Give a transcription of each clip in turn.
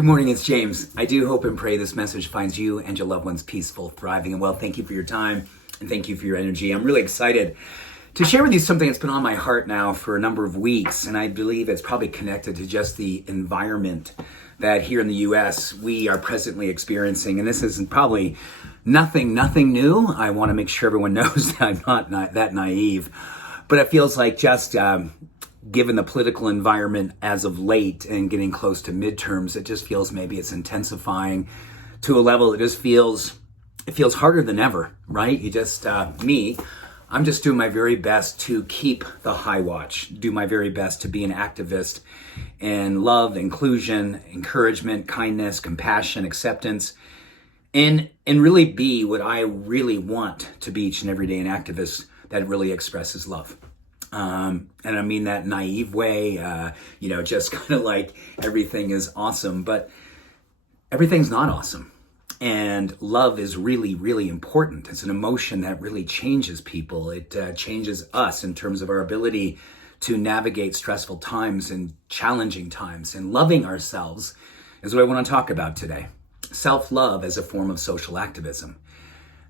Good morning, it's James. I do hope and pray this message finds you and your loved ones peaceful, thriving, and well. Thank you for your time and thank you for your energy. I'm really excited to share with you something that's been on my heart now for a number of weeks, and I believe it's probably connected to just the environment that here in the U.S. we are presently experiencing. And this isn't probably nothing new. I want to make sure everyone knows that I'm not that naive, but it feels like just given the political environment as of late and getting close to midterms, it just feels maybe it's intensifying to a level that just feels harder than ever, right? I'm just doing my very best to keep the high watch, do my very best to be an activist in love, inclusion, encouragement, kindness, compassion, acceptance, and really be what I really want to be each and every day, an activist that really expresses love. And I mean that naive way, just kind of like everything is awesome, but everything's not awesome. And love is really, really important. It's an emotion that really changes people. It changes us in terms of our ability to navigate stressful times and challenging times. And loving ourselves is what I want to talk about today. Self-love as a form of social activism.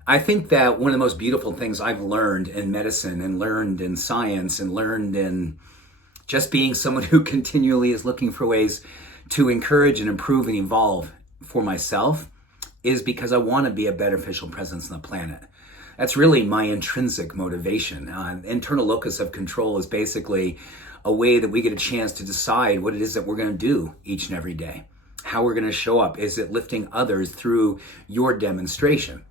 I think that one of the most beautiful things I've learned in medicine and learned in science and learned in just being someone who continually is looking for ways to encourage and improve and evolve for myself is because I want to be a beneficial presence on the planet. That's really my intrinsic motivation. Internal locus of control is basically a way that we get a chance to decide what it is that we're going to do each and every day, how we're going to show up. Is it lifting others through your demonstration?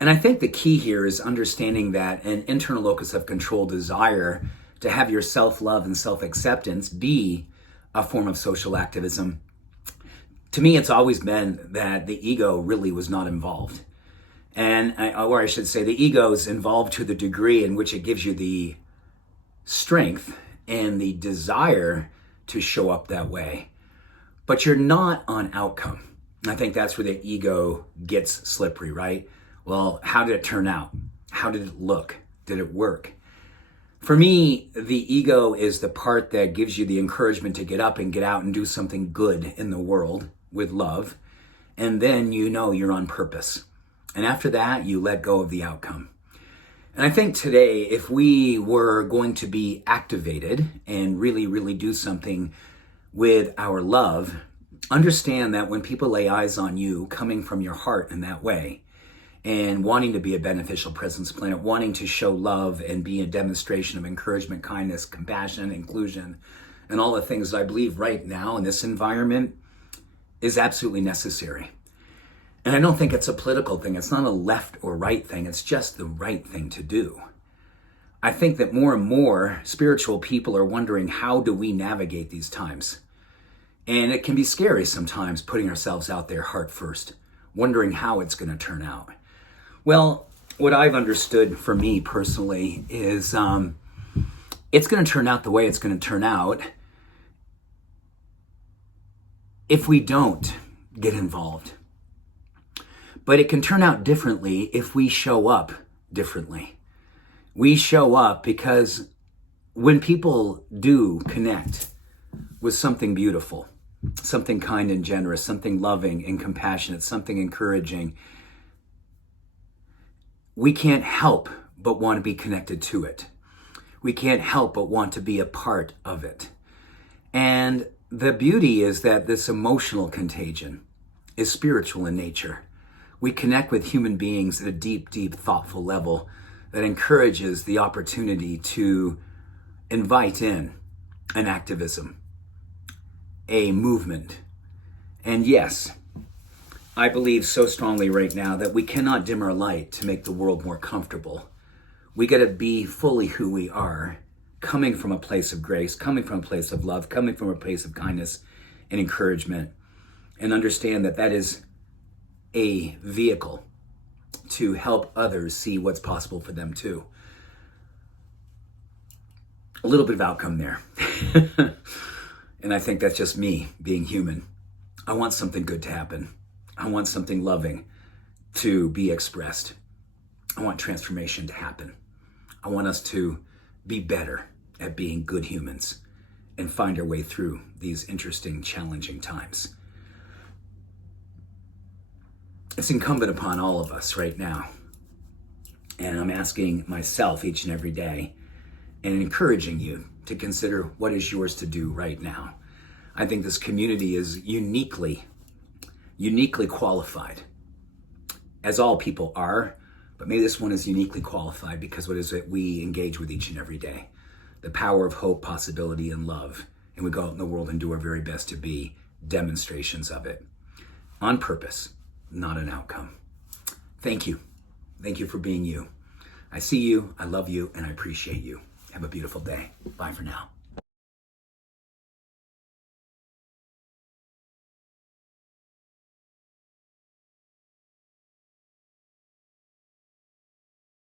And I think the key here is understanding that an internal locus of control desire to have your self-love and self-acceptance be a form of social activism. To me, it's always been that the ego really was not involved. Or I should say the ego is involved to the degree in which it gives you the strength and the desire to show up that way. But you're not on outcome. And I think that's where the ego gets slippery, right? Well, how did it turn out? How did it look? Did it work? For me, the ego is the part that gives you the encouragement to get up and get out and do something good in the world with love. And then you know you're on purpose. And after that, you let go of the outcome. And I think today, if we were going to be activated and really, really do something with our love, understand that when people lay eyes on you coming from your heart in that way, and wanting to be a beneficial presence on the planet, wanting to show love and be a demonstration of encouragement, kindness, compassion, inclusion, and all the things that I believe right now in this environment is absolutely necessary. And I don't think it's a political thing. It's not a left or right thing. It's just the right thing to do. I think that more and more spiritual people are wondering, how do we navigate these times? And it can be scary sometimes putting ourselves out there heart first, wondering how it's going to turn out. Well, what I've understood for me personally is it's going to turn out the way it's going to turn out if we don't get involved. But it can turn out differently if we show up differently. We show up because when people do connect with something beautiful, something kind and generous, something loving and compassionate, something encouraging, we can't help but want to be connected to it. We can't help but want to be a part of it. And the beauty is that this emotional contagion is spiritual in nature. We connect with human beings at a deep, deep, thoughtful level that encourages the opportunity to invite in an activism, a movement. And yes, I believe so strongly right now that we cannot dim our light to make the world more comfortable. We got to be fully who we are, coming from a place of grace, coming from a place of love, coming from a place of kindness and encouragement, and understand that that is a vehicle to help others see what's possible for them too. A little bit of outcome there. And I think that's just me being human. I want something good to happen. I want something loving to be expressed. I want transformation to happen. I want us to be better at being good humans and find our way through these interesting, challenging times. it's incumbent upon all of us right now. And I'm asking myself each and every day and encouraging you to consider what is yours to do right now. I think this community is uniquely qualified, as all people are, but maybe this one is uniquely qualified because what is it we engage with each and every day? The power of hope, possibility, and love. And we go out in the world and do our very best to be demonstrations of it. On purpose, not an outcome. Thank you. Thank you for being you. I see you, I love you, and I appreciate you. Have a beautiful day. Bye for now.